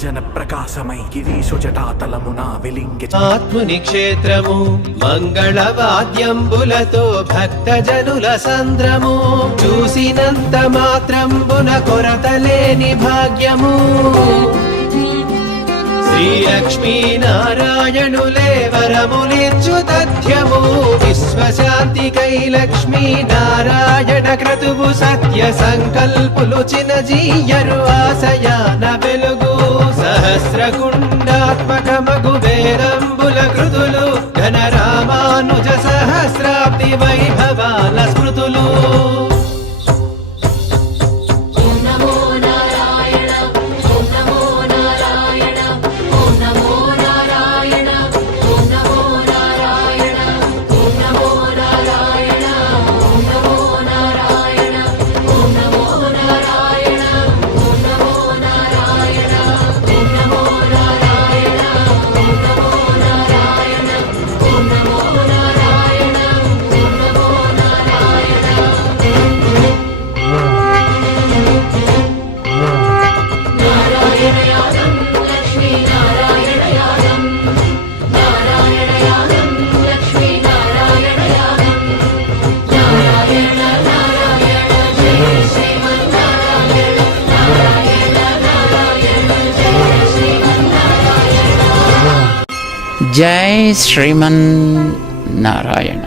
నీరాజన ప్రకాశమై గిరీశు జటాతలమున విలింగి ఆత్ముని క్షేత్రము మంగళవాద్యంబులతో భక్తజనుల సంద్రము. చూసినంత మాత్రంబున కొరతలేని భాగ్యము. శ్రీ లక్ష్మీ నారాయణులే వరములిచ్చు తథ్యము. విశ్వశాంతికై లక్ష్మీ నారాయణ క్రతువు సత్య సంకల్పులు చినజీయరు ఆశయాన సహస్రగుండాత్మకమగు మగుబేరంబుల కృతులు ఘన రామానుజ సహ జై శ్రీమన్ నారాయణ